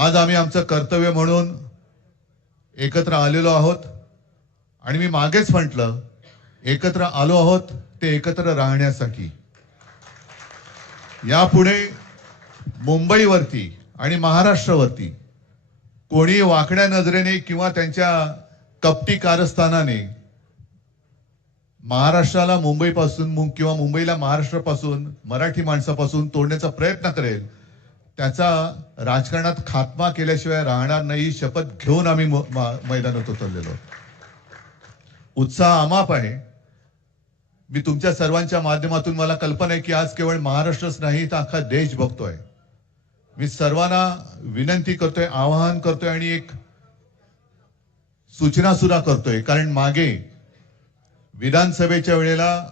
आज आम्ही आमचं कर्तव्य म्हणून एकत्र आलेलो आहोत. आणि मी मागेच म्हटलं एकत्र आलो आहोत ते एकत्र राहण्यासाठी. यापुढे मुंबईवरती आणि महाराष्ट्रावरती कोणी वाकड्या नजरेने किंवा त्यांच्या कपटी कारस्थानाने महाराष्ट्राला मुंबईपासून किंवा मुंबईला महाराष्ट्रापासून मराठी माणसापासून तोडण्याचा प्रयत्न करेल त्याचा राजकारणात खात्मा केल्याशिवाय राहणार नाही शपथ घेऊन आम्ही म- मैदानात उतरलेलो. उत्साह अमाप आहे. मी तुमच्या सर्वांच्या माध्यमातून मला कल्पना आहे की आज केवळ महाराष्ट्रच नाही तर अख्खा देश बघतोय. मी सर्वांना विनंती करतोय आवाहन करतोय आणि एक सूचना सुद्धा करतोय. कारण मागे विधानसभेच्या वेळेला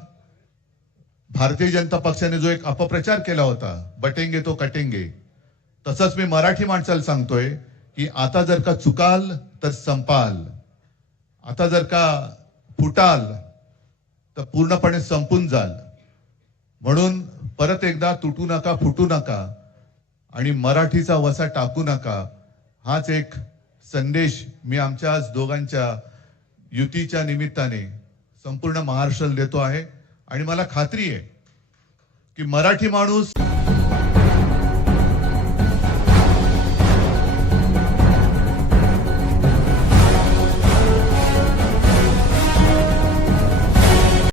भारतीय जनता पक्षाने जो एक अपप्रचार केला होता बटेंगे तो कटेंगे तसंच मी मराठी माणसाला सांगतोय की आता जर का चुकाल तर संपाल. आता जर का फुटाल तर पूर्णपणे संपून जाल. म्हणून परत एकदा तुटू नका फुटू नका आणि मराठीचा वसा टाकू नका. हाच एक संदेश मी आमच्या आज दोघांच्या युतीच्या निमित्ताने संपूर्ण महाराष्ट्राला देतो आहे. आणि मला खात्री आहे की मराठी माणूस